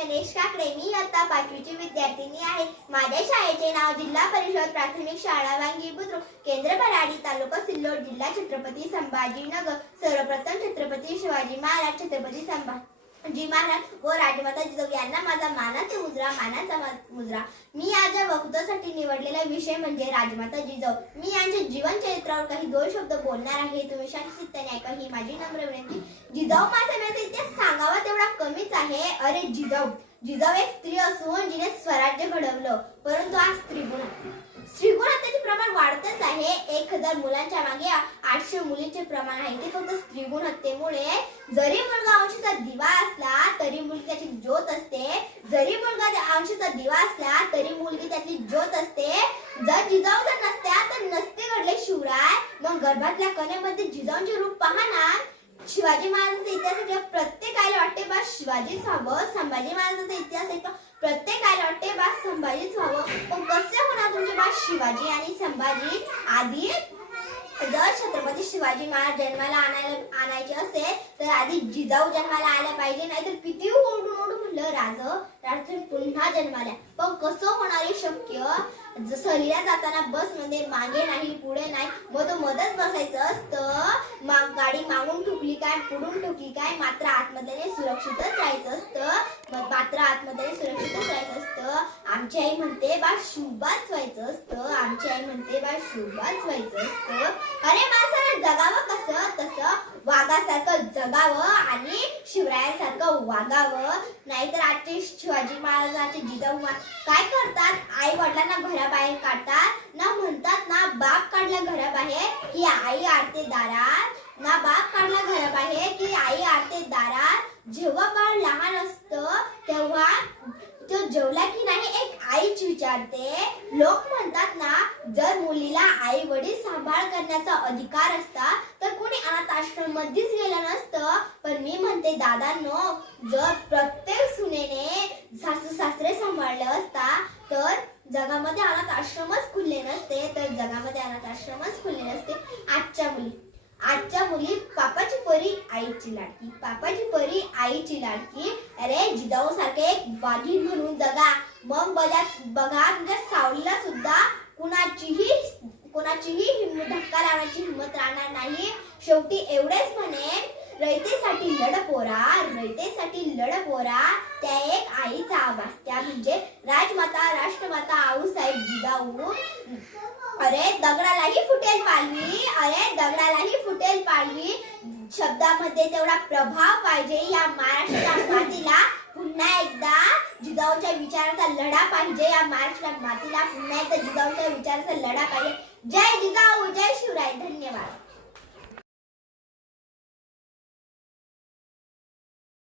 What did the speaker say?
गणेश काकडे. मी आता पाचवीची विद्यार्थिनी आहे. माझ्या शाळेचे नाव जिल्हा परिषद प्राथमिक शाळा वांगी बुद्रुक केंद्रपराडी तालुका सिल्लोड जिल्हा छत्रपती संभाजीनगर सर्वप्रथम छत्रपती शिवाजी महाराज छत्रपती संभाजी महाराज व राजमाता जिजाऊ यांना माझा मानाचा मुजरा मानाचा मुजरा. मी आज या निवडलेला विषय म्हणजे राजमाता जिजाऊ मी यांच्या जीवन चरित्रावर काही दोन शब्द बोलणार आहे. तुम्ही शांतचित्ताने ऐका. ही माझी नम्र विनंती. जिजाऊ मासाहेबांचा इतिहास सांगावा तेवढा कमीच आहे. अरे जिजाऊ जिजाऊ एक स्त्री असून जिने स्वराज्य घडवलं. परंतु आज स्त्रीगुण स्त्रीगुण हत्याचे प्रमाण वाढतच आहे. एक हजार मुलांच्या मागे आठशे मुलींचे प्रमाण आहे. ते फक्त स्त्रीगुण हत्येमुळे. जरी मुलगा अंशीचा दिवा असला तरी मुलगी त्याची ज्योत असते जरी मुलगा त्या अंशीचा दिवा असला तरी मुलगी त्यातली ज्योत असते जर जिजाऊ जर नसत्या तर नसते घडले शिवराय. मग गर्भातल्या कन्यामध्ये जिजाऊंचे रूप पहा ना शिवाजी महाराजांचा इतिहास ऐकला प्रत्येकाला वाटते बा शिवाजीच व्हावं संभाजी महाराजांचा इतिहास ऐकला प्रत्येकाला वाटते बा संभाजीच व्हावं. पण कसे होणार तुमचे बा शिवाजी आणि संभाजी आधी जर छत्रपती शिवाजी महाराज जन्माला आणायला आणायचे असेल तर आधी जिजाऊ जन्माला आल्या पाहिजे नाहीतर किती ओरडून ओरडून म्हणलं राज राज पुन्हा जन्माला. पण कसं होणार आहे शक्य सहलीला जाताना बसमध्ये मागे नाही पुढे नाही मग तो मधच बसायचं असतं. मा- गाडी मागून ठुकली काय पुढून ठुकली काय मात्र आतमध्ये सुरक्षितच राहायचं असतं. मात्र आतमध्ये सुरक्षितच राहायचं असतं. आमची आई म्हणते बा शुभाच व्हायचं असतं. आमची आई म्हणते बा शुभाच व्हायचं असतं. अरे माणसाला जगावं कसं? तसं वाघासारखं जगावं आणि शिवरायासारखं वागावं. नाहीतर आजचे शिवाजी महाराजांचे जिजाऊ काय करतात? आई वडिलांना घराबाहेर काढतात. ना म्हणतात ना बाप काढला घराबाहेर की आई आडते दारात. ना बाप काढला घराबाहेर की आई आडते दारात. जेव्हा बाळ लहान असतं तेव्हा तो जेवला की नाही एक आईच विचारते. लोक म्हणतात ना जर मुलीला आई वडील सांभाळ करण्याचा अधिकार असता आश्रम मध्येच गेलं नसतं. पण मी म्हणते दादांनो जर प्रत्येक सुनेने सासू सासरे सांभाळलं असता तर जगामध्ये अनाथ आश्रमच खुलले नसते तर जगामध्ये अनाथ आश्रमच खुलले नसते. आजच्या मुली आजच्या मुली पापाची परी आईची लाडकी. पापाची परी आईची लाडकी. अरे जिजाऊ सारखे एक वाघीण म्हणून जगा. मग बघा बघा तुझ्या सावलीला सुद्धा कुणाचीही कुणाचीही धक्का लावण्याची हिंमत राहणार नाही. शेवटी एवढेच म्हणेन रयतेसाठी लढपोरा रयतेसाठी लढपोरा त्या एक आईचा आवाज. त्या म्हणजे राजमाता राष्ट्रमाता आऊसाहेब जिजाऊ. अरे दगडालाही फुटेल पालवी अरे दगडालाही फुटेल पालवी. शब्दामध्ये तेवढा प्रभाव पाहिजे या महाराष्ट्र मातीला. पुन्हा एकदा जिजाऊच्या विचाराचा लढा पाहिजे या महाराष्ट्र मातीला. पुन्हा एकदा जिजाऊच्या विचाराचा लढा पाहिजे. जय जिजाऊ जय शिवराय.